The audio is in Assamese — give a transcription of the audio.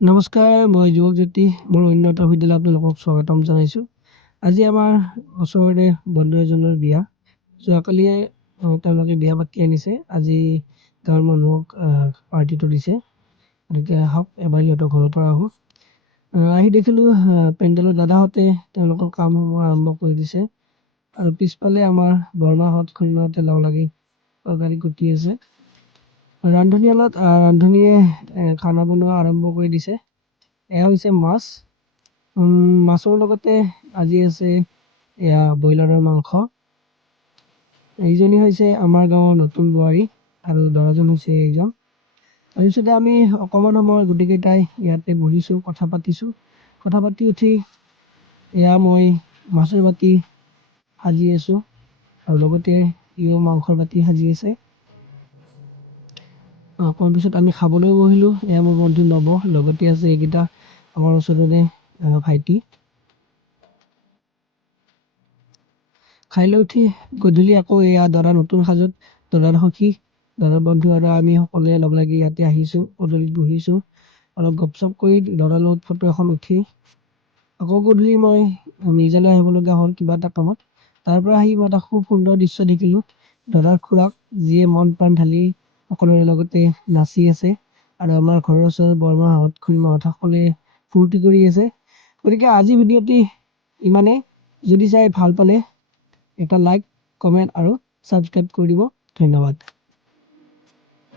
নমস্কাৰ, মই যুৱক জ্যোতি মোৰ অন্য বিদ্যালয় আপোনালোকক স্বাগতম জনাইছোঁ। আজি আমাৰ ওচৰৰে বন্ধু এজনৰ বিয়া। যোৱাকালিয়ে তেওঁলোকে বিয়া পাতি আনিছে। আজি গাঁৱৰ মানুহক পাৰ্টিটো দিছে। গতিকে আহক এবাৰ সিহঁতৰ ঘৰৰ পৰা আহোঁ। আহি দেখিলোঁ পেণ্ডেলৰ দাদাহঁতে তেওঁলোকৰ কামসমূহ আৰম্ভ কৰি দিছে আৰু পিছফালে আমাৰ বৰমাহঁত খুৰীমাহঁতে লগ লাগি তৰকাৰী কুটি আছে। ৰান্ধনীয়ে খানা বনোৱা আৰম্ভ কৰি দিছে। এয়া হৈছে মাছ। মাছৰ লগতে আজি আছে এয়া ব্ৰইলাৰৰ মাংস। এইজনী হৈছে আমাৰ গাঁৱৰ নতুন বোৱাৰী আৰু দৰাজন হৈছে এইজন। তাৰপিছতে আমি অকণমান সময় গোটেইকেইটাই ইয়াতে বহিছোঁ, কথা পাতিছোঁ। কথা পাতি উঠি এয়া মই মাছৰ বাতি সাজি আছোঁ আৰু লগতে ইও মাংসৰ বাতি সাজি আছে। অকণমান পিছত আমি খাবলৈ বহিলোঁ। এয়া মোৰ বন্ধু নৱ, লগতে আছে এইকেইটা আমাৰ ওচৰৰে ভাইটি। খাই লৈ উঠি গধূলি আকৌ এয়া দৰা নতুন সাজত দৰাৰ সখী, দৰাৰ বন্ধু আৰু আমি সকলোৱে লগ লাগি ইয়াতে আহিছোঁ, পদূলিত বহিছোঁ। অলপ গপচপ কৰি দৰাৰ লগত ফটো এখন উঠি আকৌ গধূলি মই মিৰ্জালৈ আহিবলগীয়া হ'ল কিবা এটা কামত। তাৰ পৰা আহি মই এটা খুব সুন্দৰ দৃশ্য দেখিলোঁ। দৰাৰ খুৰাক যিয়ে মন প্ৰাণ ঢালি সকলোৰে লগতে নাচি আছে আৰু আমাৰ ঘৰৰ ওচৰৰ বৰমাহঁত খুৰীমাহঁত সকলোৱে ফূৰ্তি কৰি আছে। গতিকে আজি ভিডিঅ'টি ইমানেই। যদি চাই ভাল পালে এটা লাইক, কমেণ্ট আৰু ছাবস্ক্ৰাইব কৰি দিব। ধন্যবাদ।